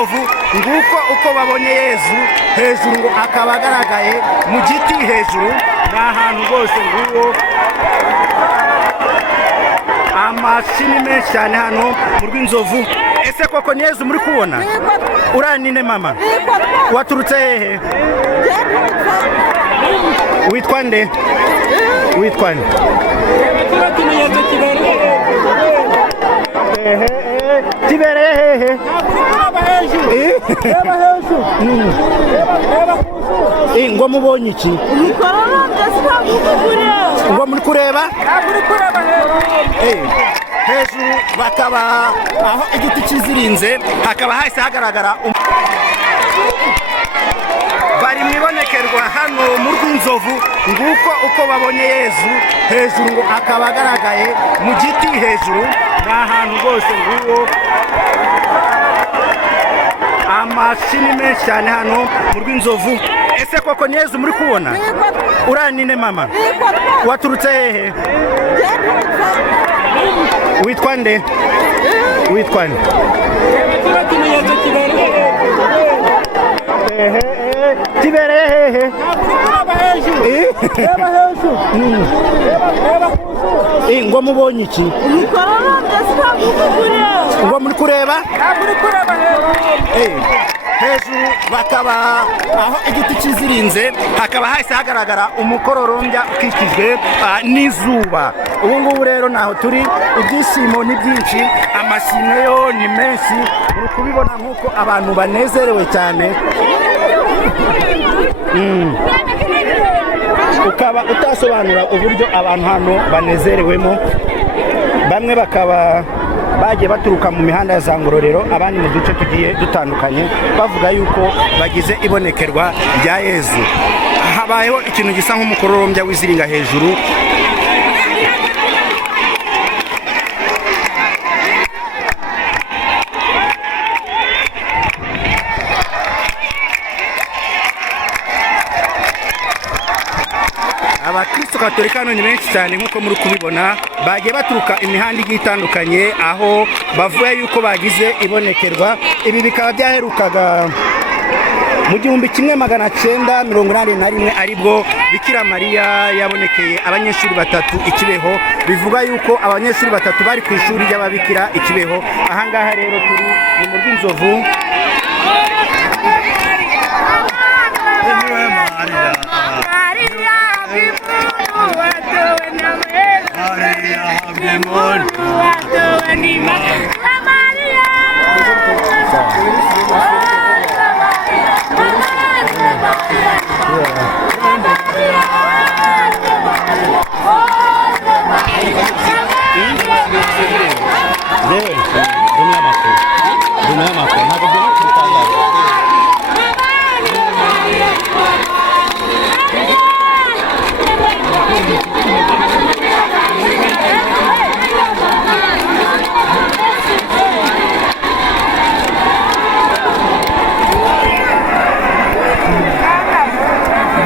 rw'inzovu nguko uko babonye Yezu hejuru ngo akaba agaragaye mu giti hejuru ni ahantu rwose nguwo amashini menshi cyane hano mu rw'inzovu. Ese koko ni Yezu muri kubona? Uranine mama? Waturutse hehe? Witwa nde? Witwa nde? Kibereye hehe? Ngo mubonye iki? Ngo muri kureba? Hejuru bakaba aho igiti kizirinze hakaba hahise hagaragara bari mwibonekerwa hano mu rw'inzovu nguko uko babonye Yezu hejuru ngo akaba agaragaye mu giti hejuru ni ahantu rwose nguwo amashini menshi cyane hano mu rw'inzovu. Ese koko ni Yezu muri kubona? Uranine mama? Waturutse hehe? Witwa nde? Witwa nde? Kibereye hehe? Ngo mubonye iki? Ngo muri kureba? Hejuru bakaba aho igiti kizirinze hakaba hahise hagaragara umukororombya ukikijwe n'izuba. Ubu ngubu rero naho turi, ibyishimo ni byinshi, amashimwe yo ni menshi, uri kubibona nk'uko abantu banezerewe cyane. Ukaba utasobanura uburyo abantu hano banezerewemo. Bamwe bakaba bagiye baturuka mu mihanda ya za Ngororero, abandi mu duce tugiye dutandukanye, bavuga yuko bagize ibonekerwa rya Yezu. Habayeho ikintu gisa nk'umukororombya w'iziringa hejuru. Abakristo Katolika hano ni benshi cyane nk'uko muri kubibona, bagiye baturuka imihanda igiye itandukanye aho bavuye yuko bagize ibonekerwa. Ibi bikaba byaherukaga mu 1981 aribwo Bikiramariya yabonekeye abanyeshuri batatu ikibeho. Bivuga yuko abanyeshuri batatu bari ku ishuri ry'ababikira ikibeho. Ahangaha rero turi ni mu rw'inzovu.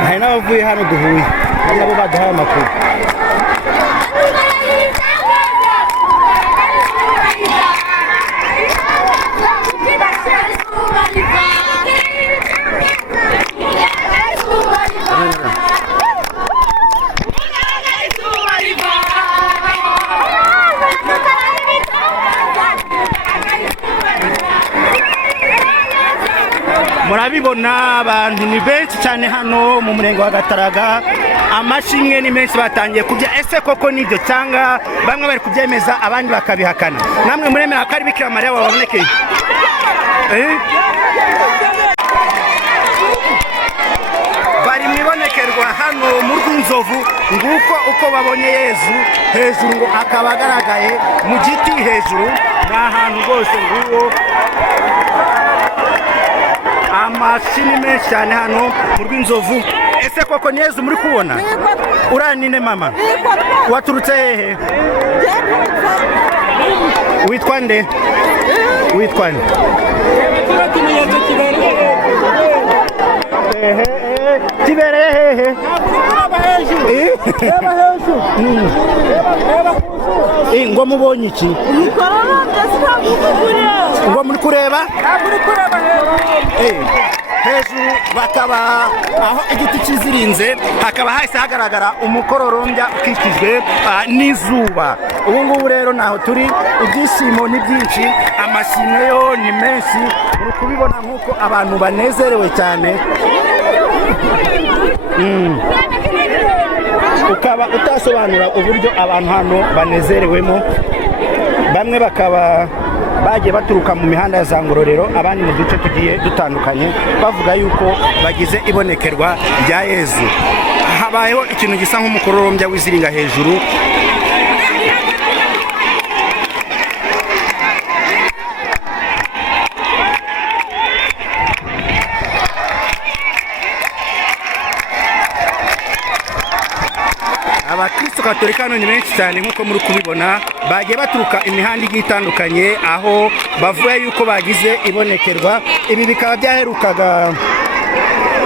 Hari n'abavuye hano duhuye, nabo baduhaye amakuru. Murabibona abantu ni benshi cyane hano mu murenge wa Gataraga, amashimwe ni menshi batangiye kubya. Ese koko nibyo cyangwa bamwe bari kubyemeza abandi bakabihakana? Namwe muremera ko ari Bikiramariya wabonekeye? Bari mwibonekerwa hano mu rw'inzovu nguko uko babonye Yezu hejuru ngo akaba agaragaye mu giti hejuru ni ahantu rwose nguwo amashini menshi cyane hano mu rw'inzovu. Ese koko ni Yezu muri kubona? Uranine mama? Waturutse hehe? Witwa nde? Witwa nde? kibereye hehe ngo mubonye iki ngo muri kureba hejuru bakaba aho igiti kizirinze hakaba hahise hagaragara umukororombya ukikijwe n'izuba. Ubu ngubu rero naho turi, ibyishimo ni byinshi, amashimwe yo ni menshi, uri kubibona nk'uko abantu banezerewe cyane. Ukaba utasobanura uburyo abantu hano banezerewemo, bamwe bakaba bagiye baturuka mu mihanda ya za Ngororero, abandi mu duce tugiye dutandukanye, bavuga yuko bagize ibonekerwa rya Yezu. Habayeho ikintu gisa nk'umukororombya w'iziringa hejuru. Abakristo Katolika hano ni benshi cyane nk'uko muri kubibona, bagiye baturuka imihanda igiye itandukanye, aho bavuye yuko bagize ibonekerwa. Ibi bikaba byaherukaga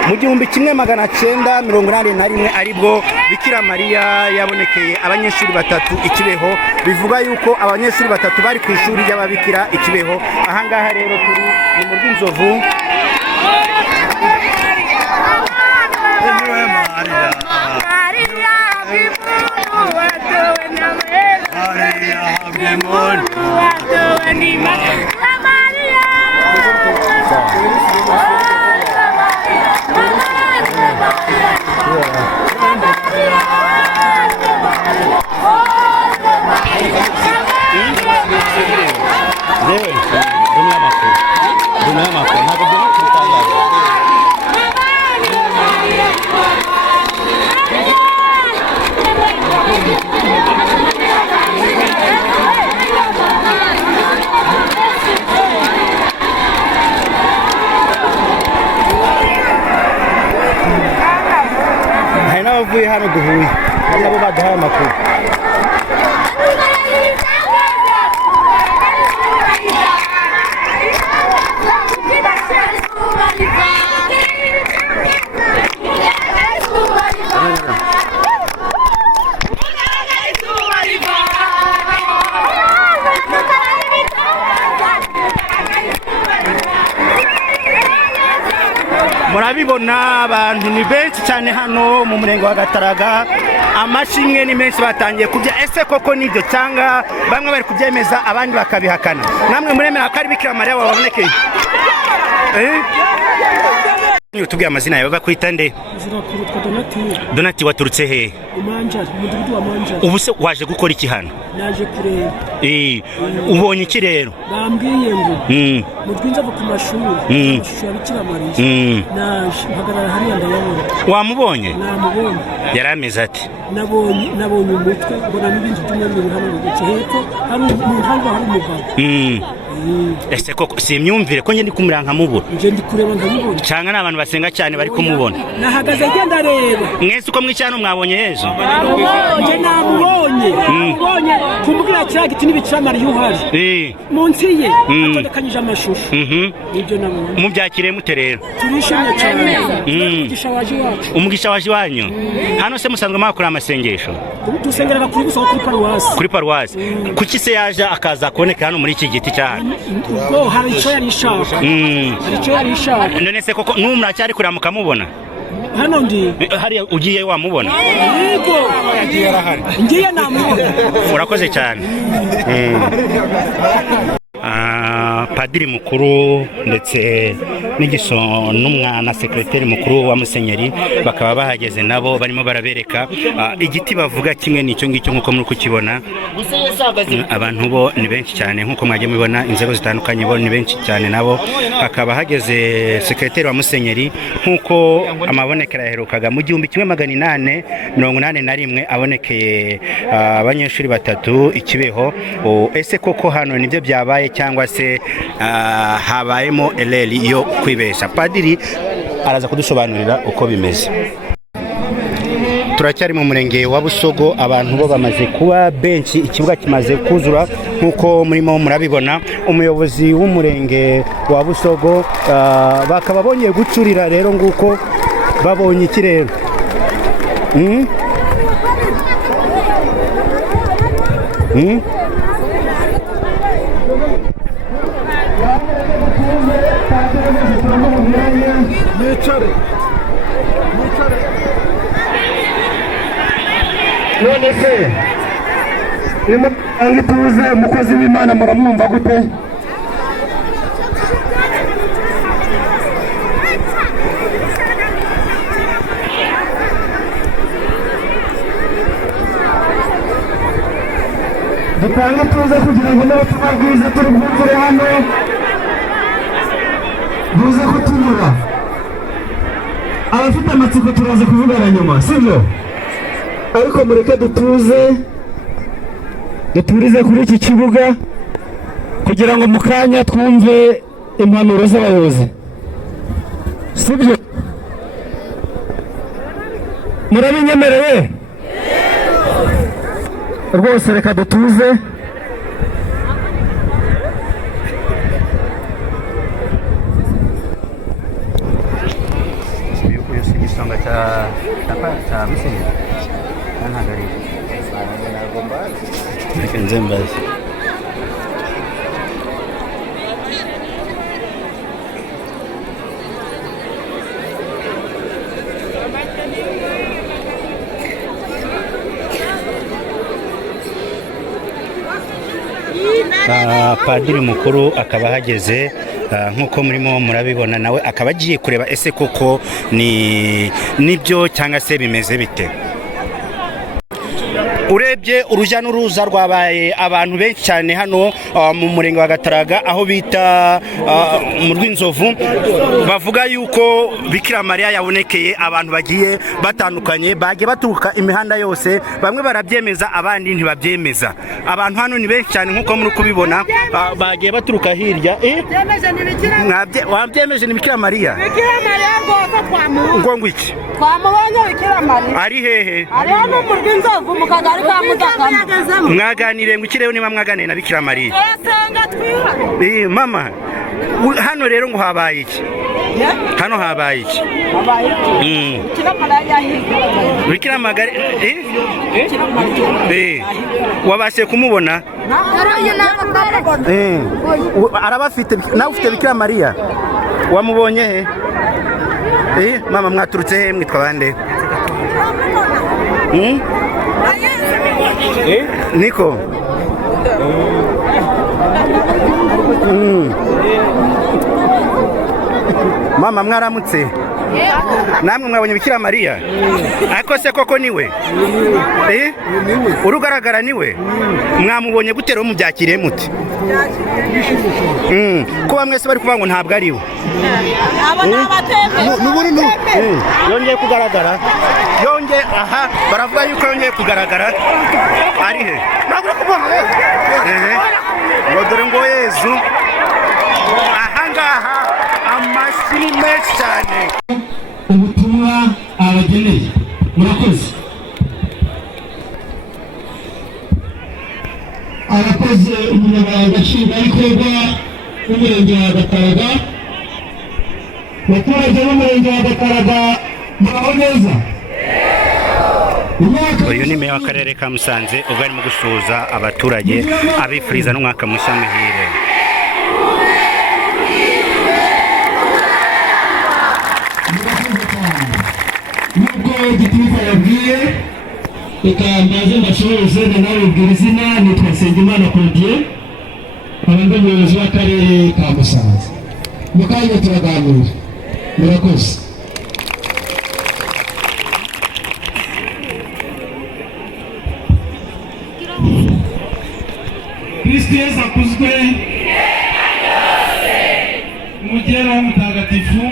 mu 1981 aribwo Bikiramariya yabonekeye abanyeshuri batatu ikibeho. Bivuga yuko abanyeshuri batatu bari ku ishuri ry'ababikira ikibeho. Ahangaha rero turi ni mu Rwinzovu. Bavuye hano duhuye nabo baduhaye amakuru. Murabibona abantu ni benshi cyane hano mu murenge wa Gataraga, amashimwe ni menshi batangiye kubya. Ese koko nibyo cyangwa bamwe bari kubyemeza abandi bakabihakana? Namwe muremera ko ari Bikiramariya wabonekeye? Tubwiye amazina yawe bakwita nde? Donati. Waturutse he? Umudugudu wa Manja. Ubu se waje gukora iki hano? Naje kureba. Ubonye iki rero? Bambwiye ngo mu Rwinzovu ku mashuri amashusho ya Bikiramariya. Naje mpagarara hariya ndayabona. Wamubonye? Namubonye. Yari ameze ati? Nabonye umutwe, mbona n'ibindi by'umweru hano mu gice hepfo hari umugabo. Ese koko si imyumvire ko ndi kumuranga nkamubura? Nje ndi kureba nkamubona. Cyangwa n'abantu basenga cyane bari kumubona? Nahagaze ngenda reba. Mwese uko mwicyano mwabonye Yezu? Nje namubonye. Namubonye kumbwira cyagiti n'Bikiramariya uhari. Munsi ye atondekanyije amashusho. Ibyo nabonye. Mubyakire mute rero? Turishimye cyane. Umugisha waje wacu. Umugisha waje wanyu? Hano se musanzwe makora amasengesho? Dusengerera kuri gusa kuri paruwasi. Kuri paruwasi. Kuki se yaje akaza kuboneka hano muri iki giti cyane? Ubwo hari icyo yari ishaka. Hari icyo yari ishaka. None se koko numura cyari kuramuka mubona? Hano ndi. Hari ugiye wamubona? Yego. Yagiye arahari. Ngiye namubona. Urakoze cyane. Padiri mukuru ndetse n'umwana sekreteri mukuru wa Musenyeri bakaba bahageze nabo barimo barabereka igiti bavuga kimwe n'icyo ngicyo nk'uko muri kukibona. Abantu bo ni benshi cyane nk'uko mwagiye mubibona, inzego zitandukanye bo ni benshi cyane nabo. Hakaba hageze sekreteri wa Musenyeri nk'uko amabonekera yaherukaga mu 1881 abonekeye abanyeshuri batatu ikibeho. Ese koko hano nibyo byabaye cyangwa se habayemo eleri yo kwibesha? Padiri araza kudusobanurira uko bimeze. Turacyari mu murenge wa Busogo, abantu bo bamaze kuba benshi, ikibuga kimaze kuzura nk'uko murimo murabibona. Umuyobozi w'umurenge wa Busogo bakaba bongeye gucurira rero nguko babonye iki rero? none se nimutanga ituze umukozi w'Imana muramwumva gute? dutanga ituze kugira ngo n'ubutumwa bwiza turi bwumvire hano buze kutunyura. Abafite amatsiko turaza kuvugana nyuma, sibyo? Ariko mureke duturize kuri iki kibuga kugira ngo mu kanya twumve impanuro z'abayobozi, sibyo? Murabinyemereye? Rwose reka dutuze. Igisonga cya Musenyeri ntabwo reka nze mbaze. Padiri mukuru akaba ahageze, nk'uko murimo murabibona, nawe akaba agiye kureba ese koko nibyo cyangwa se bimeze bite. Urebye urujya n'uruza rwabaye abantu benshi cyane hano mu murenge wa Gataraga, aho bita mu Rwinzovu, bavuga yuko Bikiramariya yabonekeye. Abantu bagiye batandukanye bagiye baturuka imihanda yose, bamwe barabyemeza abandi ntibabyemeza. Abantu hano ni benshi cyane nk'uko muri kubibona, bagiye baturuka hirya. Wabyemeje ni Bikiramariya? Bikiramariya rwose twamuha. Ngo ngwiki? Twamubonye Bikiramariya. Ari hehe? Ari hano mu Rwinzovu mu kagari. Mwaganire ngo ikireho niba mwaganire na Bikiramariya? Mama, hano rero ngo habaye iki? Hano habaye iki? Bikiramariya wabashe kumubona? Arabafite. Nawe ufite Bikiramariya? Wamubonye he? Mama, mwaturutse he? Mwitwa bande? Niko. Mama, mwaramutse? Namwe mwabonye Bikiramariya? Ariko se koko niwe? Urugaragara niwe? Mwamubonye gute rero, mubyakiriye muti? Kuba mwese bari kuvuga ngo ntabwo ari we. Yongeye kugaragara? Aha, baravuga yuko yongeye kugaragara. Ari he? Ngo dore ngo Yezu. Ahangaha amashyi menshi cyane. Ubutumwa abageneye, murakoze. Arakoze umunyamabanga nshingwabikorwa w'umurenge wa Gataraga. Abaturage b'umurenge wa Gataraga muraho neza? Uyu ni meya w'akarere ka Musanze ubwo arimo gusuhuza abaturage abifuriza n'umwaka mushya muhire. Nubwo gitifu yabwiye, reka mbaze mbashoboze nawe ubwira izina. Nitwa Nsengimana Claudien, abandi umuyobozi w'akarere ka Musanze. Mu kanya turaganira. Murakoze. Kristo Yesu akuzwe. Umugera w'umutagatifu.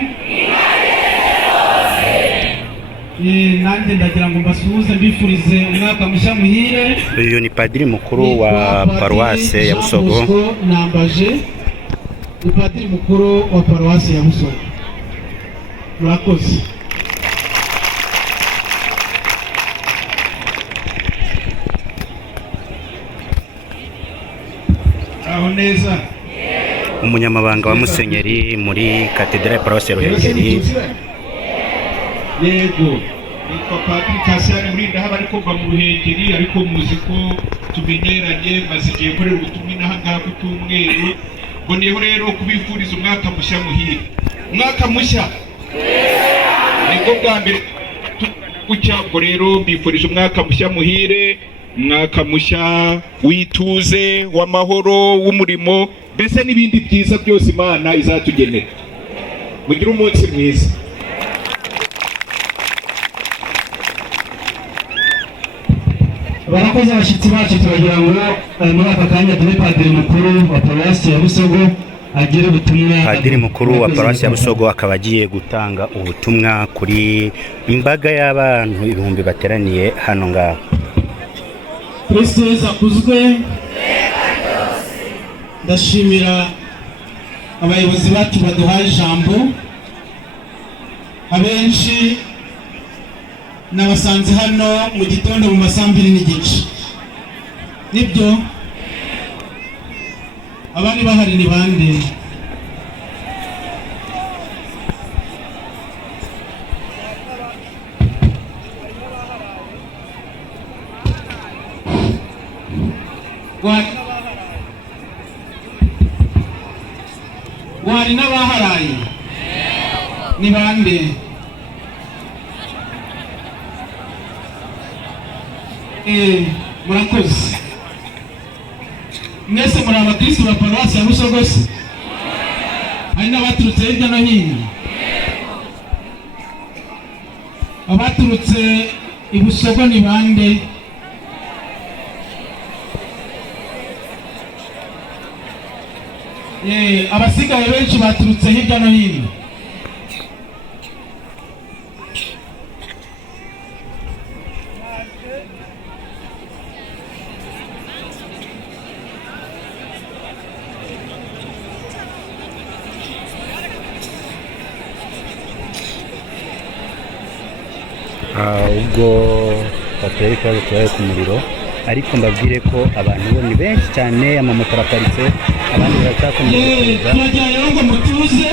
Nanjye ndagira ngo mbasuhuze mbifurize umwaka mushya muhire. Uyu ni padiri mukuru wa paruwase ya Busogo. Nambaje ni padiri mukuru wa paruwase ya Busogo. Murakoze. Aho neza. Umunyamabanga wa Musenyeri muri Katedrale Paruwase ya Ruhengeri. yego nitwa Padiri Kasiyani Murinda haba ariko mva mu Ruhengeri, ariko muzi ko tumenyeranye maze igihe nkorera ubutumwa inahangaha ku cyumweru. Mboneyeho rero kubifuriza umwaka mushya muhire. Umwaka mushya nibwo bwa mbere ubwo rero mbifurije umwaka mushya muhire, umwaka mushya w'ituze, w'amahoro, w'umurimo, mbese n'ibindi byiza byose Imana izatugenera. Mugire umunsi mwiza. barakoze abashyitsi bacu, turagira ngo muri aka kanya dore padiri mukuru wa paruwasi ya Busogo agire ubutumwa. Padiri mukuru wa paruwasi ya Busogo akaba agiye gutanga ubutumwa kuri imbaga y'abantu ibihumbi bateraniye hano ngaho. Kristo Yezu akuzwe. Ndashimira abayobozi bacu baduhaye ijambo, abenshi nabasanze hano mu gitondo mu masaa 2:30. Nibyo abari bahari ni bande? wari n'abaharaye ni bande? Murakoze. Mwese muri abakristo ba paruwasi ya Busogo se? Hari n'abaturutse hirya no hino? Abaturutse i Busogo ni bande? Abasigaye benshi baturutse hirya no hino. Ubwo bateye ikibazo kibaye ku muriro, ariko mbabwire ko abantu bo ni benshi cyane, amamoto araparitse, abandi baracyakomeza. Turagira rero ngo mutuze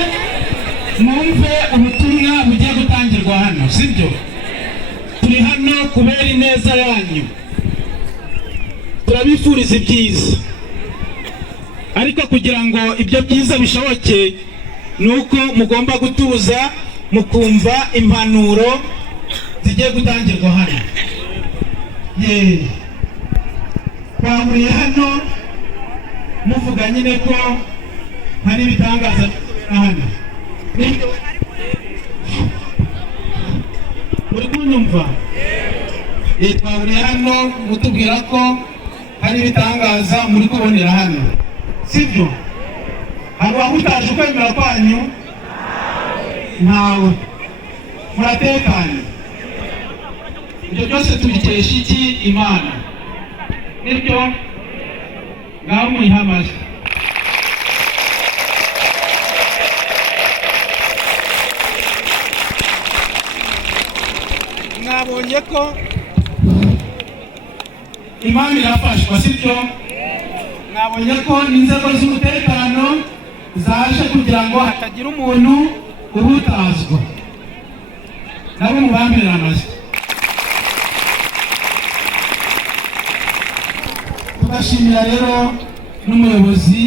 mwumve ubutumwa bugiye gutangirwa hano, sibyo? Turi hano kubera ineza yanyu, turabifuriza ibyiza, ariko kugira ngo ibyo byiza bishoboke ni uko mugomba gutuza mukumva impanuro zigiye gutangirwa hano. Twahuriye hano muvuga nyine ko hari ibitangaza hano. Muri kunyumva? Twahuriye hano mutubwira ko hari ibitangaza muri kubonera hano, sibyo? Hari aho utaje kwemera kwanyu? Ntawe. Muratekanye? Ibyo byose tubikesha iki? Imana. Nibyo? Ngaho muyihe amashyi. Mwabonye ko Imana irafashwa, sibyo? Mwabonye ko inzego z'umutekano zaje kugira ngo hatagira umuntu uhutazwa. Nabo mubambirira amashyi. Tugashimira rero n'umuyobozi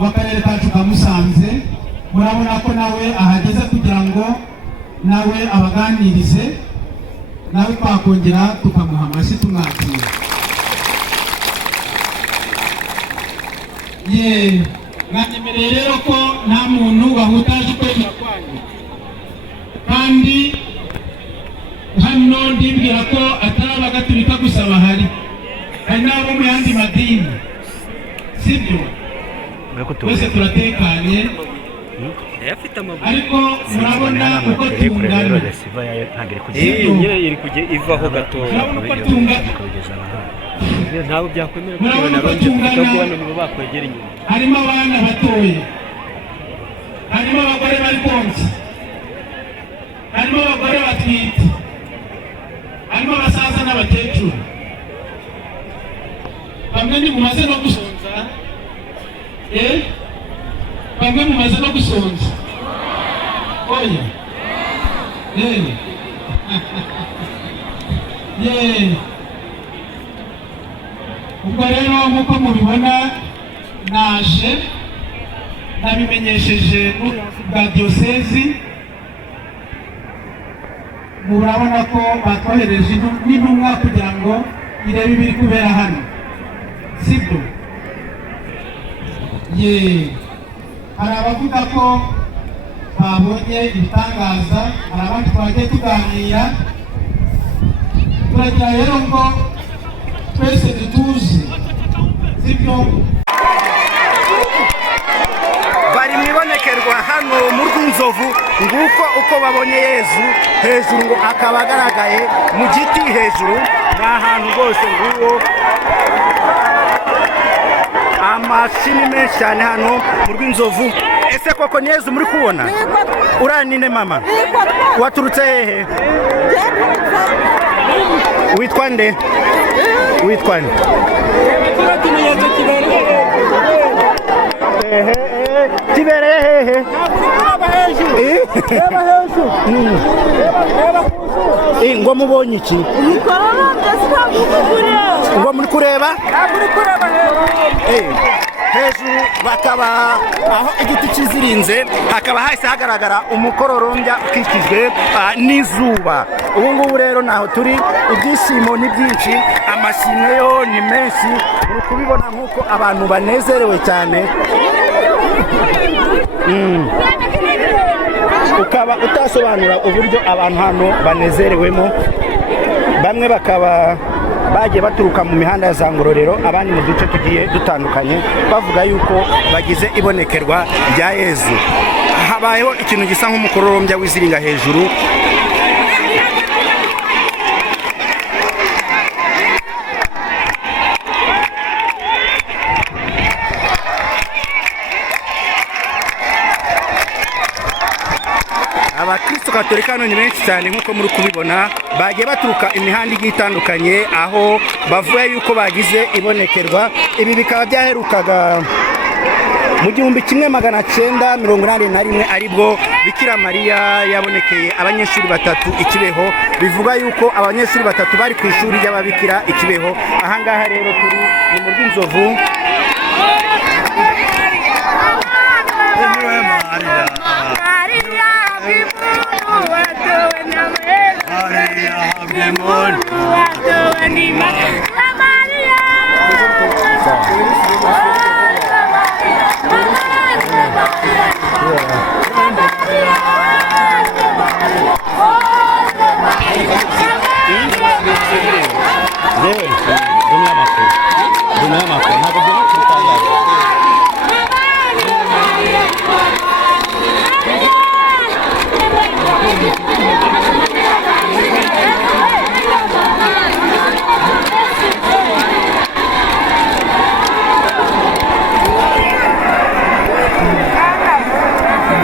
w'akarere kacu ka Musanze, murabona ko nawe ahageze kugira ngo nawe abaganirize, nawe twakongera tukamuha amashyi tumwakira. Mwanyemereye rero ko nta muntu wahutaje kwemera kwanyu, kandi hano ndibwira ko atari abagatulika gusa bahari, hari n'abo mu yandi madini, sibyo? Twese turatekanye, ariko murabona uko tungana. iri kujya ivaho gatoya, murabona uko tungana. ntabwo byakwemera Murabona uko tungana. bakwegera inyuma. Harimo abana batoya, harimo abagore bari konsa, harimo abagore batwite, harimo abasaza n'abakecuru. Bamwe ni mumaze no gusonza, bamwe mumaze no gusonza. Oya, ubwo rero nk'uko mubibona naje nabimenyesheje bwa diyosezi, murabona ko batwohereje n'intumwa kugira ngo irebe ibiri kubera hano, sibyo? Hari abavuga ko babonye ibitangaza, hari abandi twagiye tuganira, turagira rero ngo twese dutuze, sibyo? bari mu ibonekerwa hano mu Rwinzovu, nguko uko babonye Yezu hejuru, ngo akaba agaragaye mu giti hejuru. Ni ahantu rwose nguwo amashini menshi cyane hano mu Rwinzovu. Ese koko ni Yezu muri kubona? Uranine mama, waturutse hehe? Witwa nde? Witwa nde? Kibereye hehe? Ngo mubonye iki? Ngo muri kureba? Hejuru bakaba aho igiti kizirinze, hakaba hahise hagaragara umukororombya ukikijwe n'izuba. Ubu ngubu rero naho turi, ibyishimo ni byinshi, amashimwe yo ni menshi, uri kubibona nk'uko abantu banezerewe cyane. Ukaba utasobanura uburyo abantu hano banezerewemo. Bamwe bakaba bagiye baturuka mu mihanda ya za Ngororero, abandi mu duce tugiye dutandukanye, bavuga yuko bagize ibonekerwa rya Yezu. Habayeho ikintu gisa nk'umukororombya w'iziringa hejuru. Abakristo Katolika hano ni benshi cyane nk'uko muri kubibona, bagiye baturuka imihanda igiye itandukanye, aho bavuye yuko bagize ibonekerwa. Ibi bikaba byaherukaga mu 1981 aribwo Bikiramariya yabonekeye abanyeshuri batatu i Kibeho. Bivuga yuko abanyeshuri batatu bari ku ishuri ry'ababikira i Kibeho. Ahangaha rero turi ni mu Rwinzovu.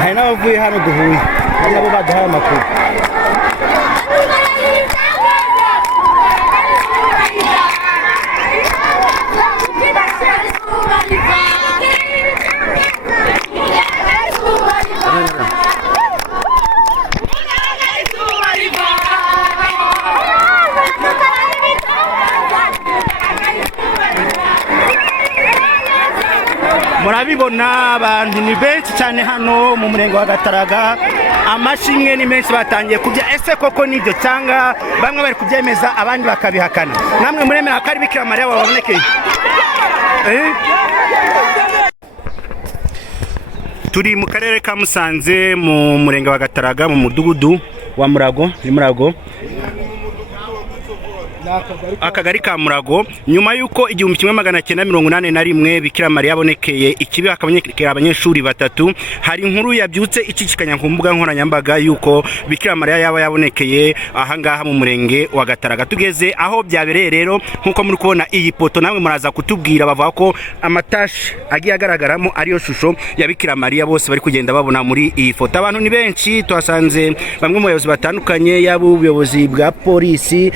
Hari n'abavuye hano duhuye, hari nabo baduhaye amakuru. Murabibona abantu ni benshi cyane hano mu murenge wa Gataraga, amashimwe ni menshi batangiye kubya. Ese koko nibyo cyangwa bamwe bari kubyemeza abandi bakabihakana? Namwe muremera ko ari Bikiramariya wabonekeye? Turi mu karere ka Musanze mu murenge wa Gataraga mu mudugudu wa Murago, ni Murago, akagari ka Murago. Nyuma yuko 1981 Bikiramariya yabonekeye ikibi akabonekera abanyeshuri batatu, hari inkuru yabyutse icicikanya ku mbuga nkoranyambaga yuko Bikiramariya yaba yabonekeye ahangaha mu murenge wa Gataraga. Tugeze aho byabereye rero, nkuko muri kubona iyi poto, namwe muraza kutubwira. Bavuga ko amatashi agiye agaragaramo ariyo shusho ya Bikiramariya, bose bari kugenda babona muri iyi foto. Abantu ni benshi, twasanze bamwe mu bayobozi batandukanye, yaba ubuyobozi bwa polisi,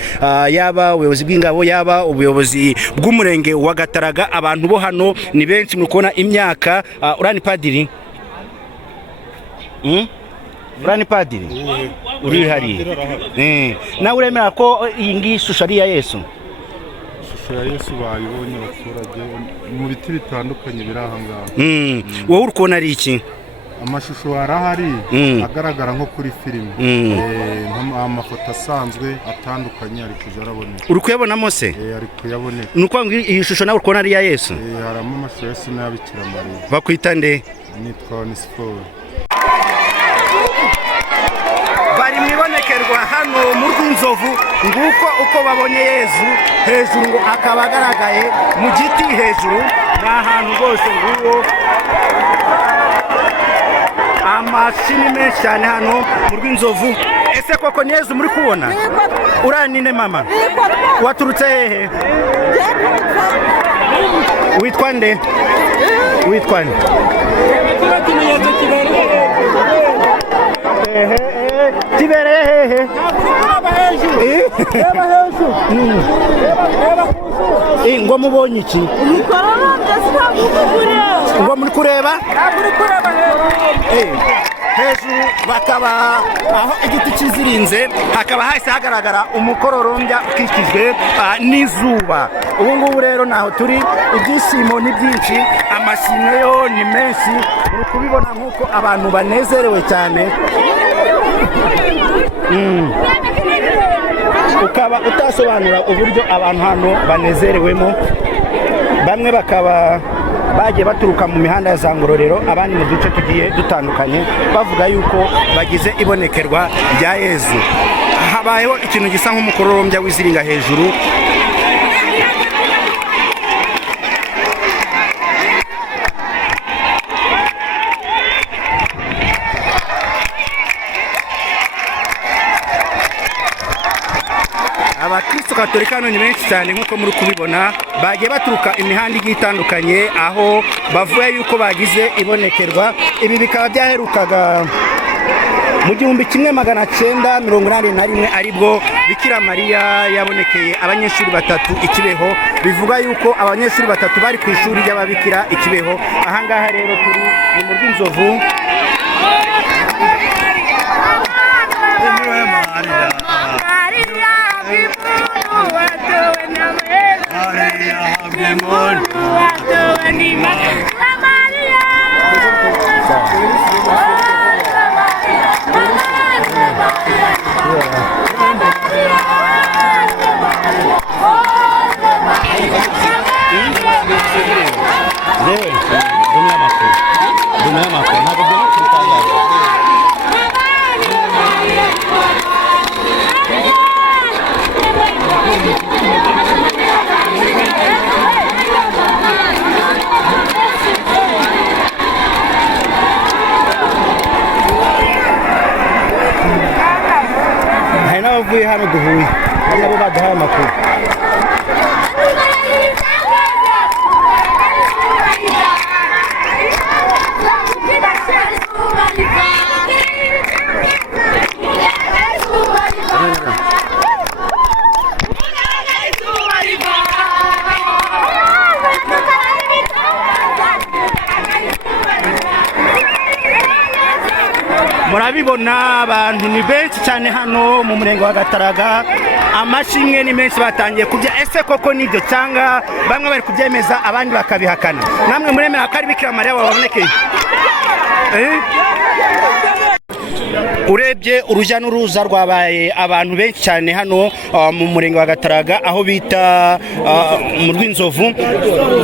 yaba ubuyobozi bw'ingabo, yaba ubuyobozi bw'umurenge wa Gataraga. Abantu bo hano ni benshi, muri kubona imyaka. Urani padiri? urani padiri uri hariya nawe uremera ko iyi ngiyi shusho ari iya Yesu? ishusho ya Yesu bayibonye abaturage mu biti bitandukanye biri aha ngaha. Wowe uri kubona ari iki? Amashusho arahari agaragara nko kuri filime, amafoto asanzwe atandukanye ari kujya araboneka. Uri kuyabonamo se? Ari kuyaboneka. Ni ukuvuga iyi shusho nawe uri kubona ari iya Yesu? Harimo amashusho ya Yesu n'aya Bikiramariya. Bakwita nde? Nitwa Onesiforo. Bari mwibonekerwa hano mu Rw'inzovu, nguko uko babonye Yezu hejuru ngo akaba agaragaye mu giti hejuru. Ni ahantu rwose nguwo amashini menshi cyane hano mu Rw'inzovu. Ese koko ni Yezu muri kubona? Uranine mama? Waturutse hehe? Witwa nde? Witwa nde? Kibereye hehe? Ngo mubonye iki? Ngo muri kureba? Hejuru bakaba aho igiti kizirinze hakaba hahise hagaragara umukororombya ukikijwe n'izuba. Ubu ngubu rero naho turi, ibyishimo ni byinshi, amashimwe yo ni menshi, uri kubibona nk'uko abantu banezerewe cyane. Ukaba utasobanura uburyo abantu hano banezerewemo. Bamwe bakaba bagiye baturuka mu mihanda ya za Ngororero, abandi mu duce tugiye dutandukanye, bavuga yuko bagize ibonekerwa rya Yezu. Habayeho ikintu gisa nk'umukororombya w'iziringa hejuru. Abakristo Katolika hano ni benshi cyane nk'uko muri kubibona, bagiye baturuka imihanda igiye itandukanye, aho bavuye yuko bagize ibonekerwa. Ibi bikaba byaherukaga mu 1981 aribwo Bikiramariya yabonekeye abanyeshuri batatu Ikibeho. Bivuga yuko abanyeshuri batatu bari ku ishuri ry'ababikira Ikibeho. Ahangaha rero turi ni mu Rw'Inzovu. Hari n'abavuye hano duhuye, nabo baduhaye amakuru. Murabibona abantu ni benshi cyane hano mu murenge wa Gataraga. Amashimwe ni menshi batangiye kubya. Ese koko nibyo cyangwa bamwe bari kubyemeza abandi bakabihakana? Namwe muremera ko ari Bikiramariya wabonekeye? Urebye urujya n'uruza rwabaye abantu benshi cyane hano mu murenge wa Gataraga, aho bita mu Rw'Inzovu.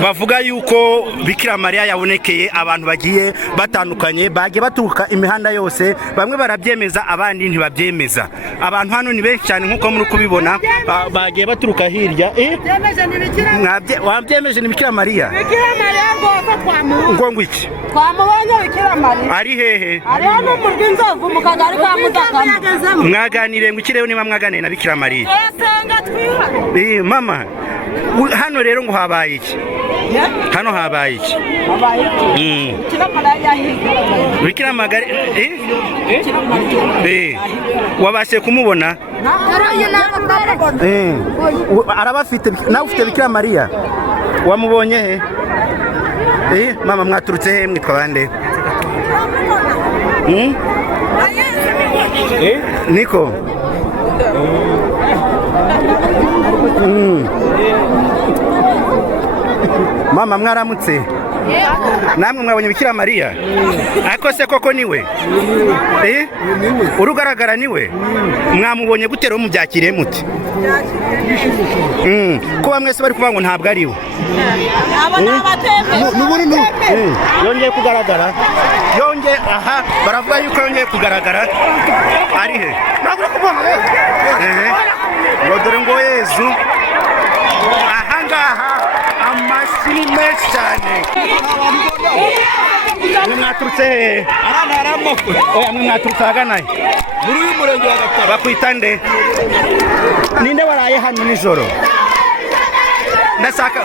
Bavuga yuko Bikiramariya yabonekeye abantu bagiye batandukanye, bagiye baturuka imihanda yose. Bamwe barabyemeza abandi ntibabyemeza. Abantu hano ni benshi cyane nk'uko muri kubibona, bagiye baturuka hirya. Wabyemeje ni Bikiramariya? Bikiramariya rwose twamuha. Ngo ngwiki? Twamubonye Bikiramariya. Ari hehe? Ari hano mu Rw'Inzovu mu kagari ka Mudakama. Mwaganire ngo ikireho niba mwaganire na Bikiramariya? Senga twiha. Mama, hano rero ngo habaye iki? Hano habaye iki? Habaye iki? Bikiramariya yahiga. Bikiramariya wabashe kumubona? Arabafite. Nawe ufite Bikiramariya? Wamubonye he? Mama, mwaturutse he? Mwitwa bande? niko mama mwaramutse namwe mwabonye Bikira Mariya ariko se koko niwe urugaragara niwe mwamubonye gute rero mubyakiriye muti kuba mwese bari kuvuga ngo ntabwo ari we yongeye kugaragara aha baravuga yuko yongeye kugaragara ari he ngo dore ngo Yezu ahangaha amashyi menshi cyane mwaturutse hehe mwaturutse ahagana he muri uyu murenge wa Gatara bakwita nde ninde waraye hano nijoro ndashaka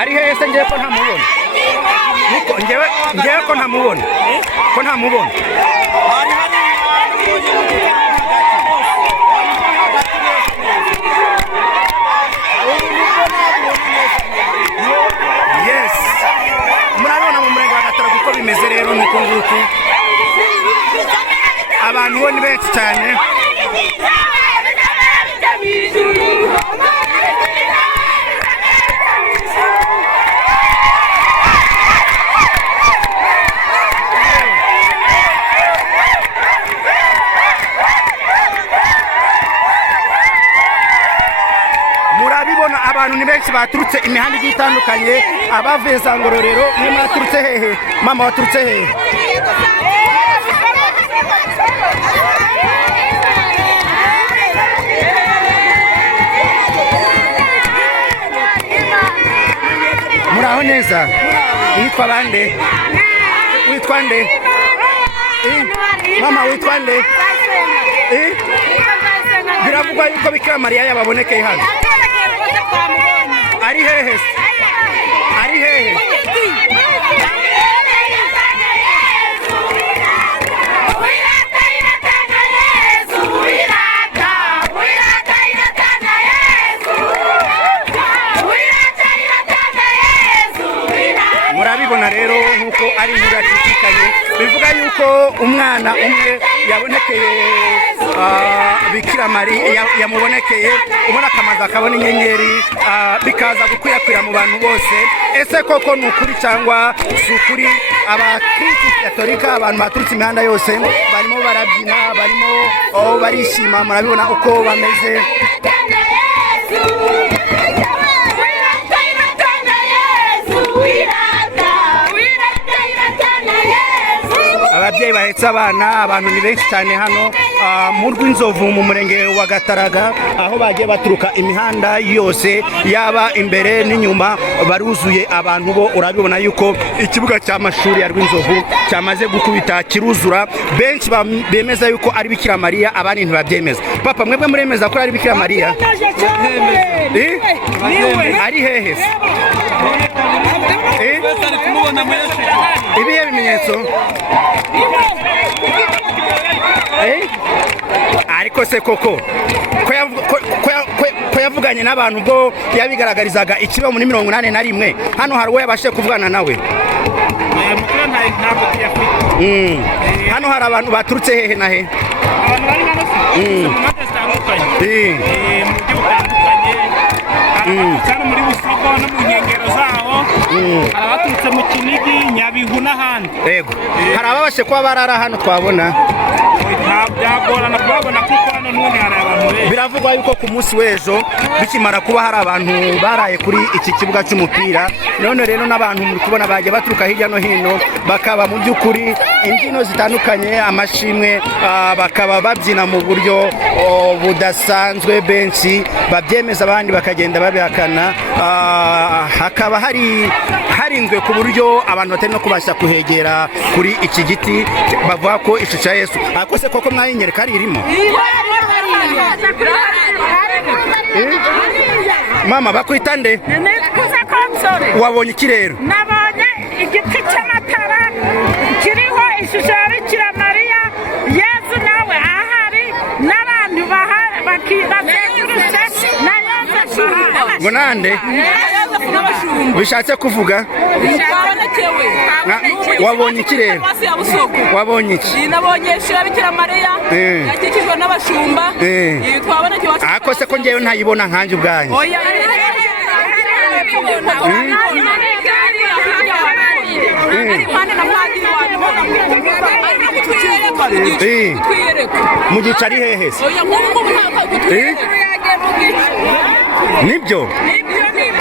ari hehe se ngewe ko ntamubona ngewe ko ntamubona yes murabona mu murenge wa Gatara kuko bimeze rero nuko nguko abantu bo ni benshi cyane abantu ni benshi baturutse imihanda igiye itandukanye abavuye za Ngororero ni mwaturutse hehe mama waturutse hehe muraho neza witwa bande witwa nde mama witwa nde biravugwa yuko Bikira Mariya yababonekeye hano ari hehe ari hehe murabibona rero nkuko ari inkuru yacikanye bivuga yuko umwana umwe yabonekeye Bikira Mariya yamubonekeye ubona akamaze akabona inyenyeri bikaza gukwirakwira mu bantu bose ese koko ni ukuri cyangwa si ukuri abakristo katolika abantu baturutse imihanda yose barimo barabyina barimo barishima murabibona uko bameze ababyeyi bahetse abana abantu ni benshi cyane hano mu Rw'Inzovu mu murenge wa Gataraga aho bagiye baturuka imihanda yose yaba imbere n'inyuma baruzuye abantu bo urabibona yuko ikibuga cy'amashuri ya Rw'Inzovu cyamaze gukubita kiruzura benshi bemeza yuko ari Bikira Mariya abandi ntibabyemeza papa mwebwe muremeza ko ari Bikira Mariya ari hehe ibihe bimenyetso ariko se koko ko yavuganye n'abantu ubwo yabigaragarizaga ikiba muri 81 hano hari uwo yabashe kuvugana nawe hano hari abantu baturutse hehe na he abantu bari hano mu matestantukanye cyane muri Busogo no mu nkengero zaho abaturutse mu Kinigi Nyabihu n'ahandi yego hari ababashe kuba barara hano twabona byagorana kubabona kuko hano n'ubundi hari abantu benshi biravugwa yuko ku munsi w'ejo bikimara kuba hari abantu baraye kuri iki kibuga cy'umupira none rero n'abantu muri kubona bagiye baturuka hirya no hino bakaba mu by'ukuri imbyino zitandukanye amashimwe bakaba babyina mu buryo budasanzwe benshi babyemeza abandi bakagenda babihakana hakaba harinzwe ku buryo abantu batari no kubasha kuhegera kuri iki giti bavuga ko ishusho ya Yesu akose koko mwayinyereka ari irimo mama bakwita nde wabonye iki rero nabonye igiti cy'amatara kiriho ishusho ya Bikira Mariya Yezu nawe ahari n'abandi bahari bakizengurutse na Yezu ngo nande bishatse kuvuga wabonye iki rero wabonye iki nabonye ishusho ya Bikiramariya yakikijwe n'abashumba twaboneke ako se ko ngewe ntayibona nkanje ubwanjye mugica ari hehe se nibyo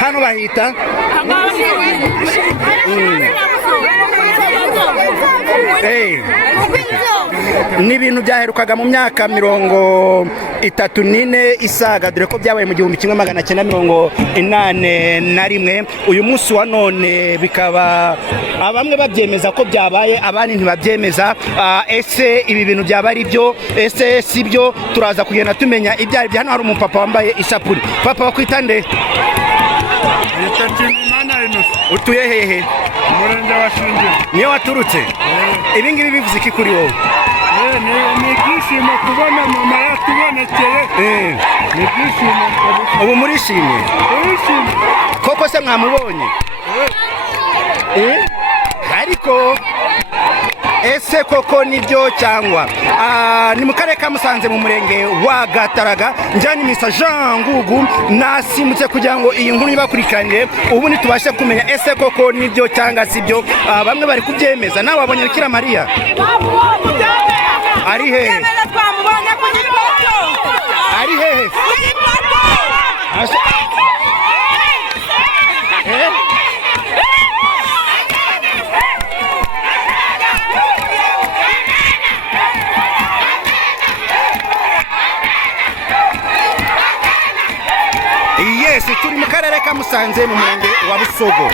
hano bahita ni ibintu byaherukaga mu myaka 34 isaga dore ko byabaye mu 1981 uyu munsi wa none bikaba bamwe babyemeza ko byabaye abandi ntibabyemeza ese ibi bintu byaba ari byo ese si byo turaza kugenda tumenya ibyari bya hano hari umupapa wambaye isapuri papa wakwita nde utuye hehe umurenge wa Shingiro niyo waturutse ibi ngibi bivuze iki kuri wowe ni ibyishimo kubona mama yatubonekeye ni ibyishimo ubu murishimye koko se mwamubonye ariko ese koko nibyo cyangwa ni mu karere ka Musanze mu murenge wa Gataraga njyana imisa Jean Ngugu nasimutse kugira ngo iyi nkuru ibakurikiranire ubu nitubashe kumenya ese koko nibyo cyangwa si byo bamwe bari kubyemeza nawe wabonye Bikiramariya ari hehe ari hehe Yes, turi mu karere ka Musanze mu murenge wa Busogo.